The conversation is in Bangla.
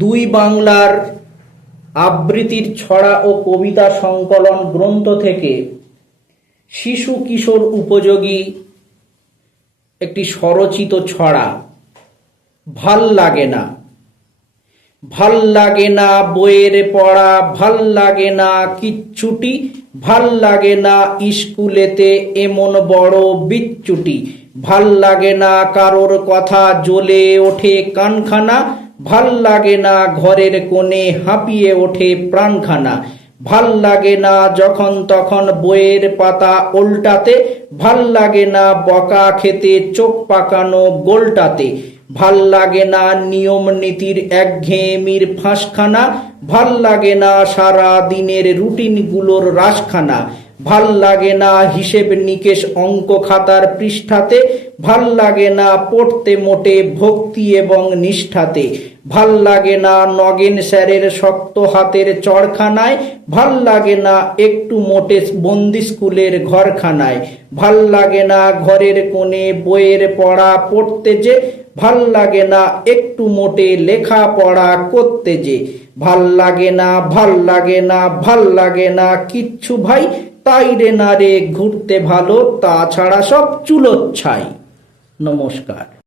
দুই বাংলার আবৃত্তির ছড়া ও কবিতা সংকলন গ্রন্থ থেকে শিশু কিশোর উপযোগী একটি স্বরচিত ছড়া। ভাল লাগে না, ভাল লাগে না বইয়ের পড়া, ভাল লাগে না কিচ্ছুটি, ভাল লাগে না স্কুলেতে এমন বড় বিচ্যুটি, ভাল লাগে না কারোর কথা জ্বলে ওঠে কানখানা, ভাল লাগে না ঘরের কোণে হাঁপিয়ে ওঠে প্রাণখানা, ভাল লাগে না যখন তখন বইয়ের পাতা উল্টাতে, ভাল লাগে না বকা খেতে চোখ পাকানো গোলটাতে, ভাল লাগে না নিয়ম নীতির একঘেয়েমির ফাঁসখানা, ভাল লাগে না সারা দিনের রুটিনগুলোর রাশখানা, ভাল লাগে না হিসেব নিকেশ অঙ্ক খাতার পৃষ্ঠাতে, ভাল লাগে না পড়তে মোটে ভক্তি এবং নিষ্ঠাতে, ভাল লাগে না নগেন স্যারের শক্ত হাতের চড়খানায়, ভাল লাগে না একটু মোটে বন্দি স্কুলের ঘরখানায়, ভাল লাগে না ঘরের কোণে বইয়ের পড়া পড়তে যে, ভাল লাগে না একটু মোটে লেখা পড়া করতে যে, ভাল লাগে না, ভাল লাগে না, ভাল লাগে না কিচ্ছু ভাই, তাই রে না রে ঘুরতে ভালো, তাছাড়া সব চুলোচ্ছাই। নমস্কার।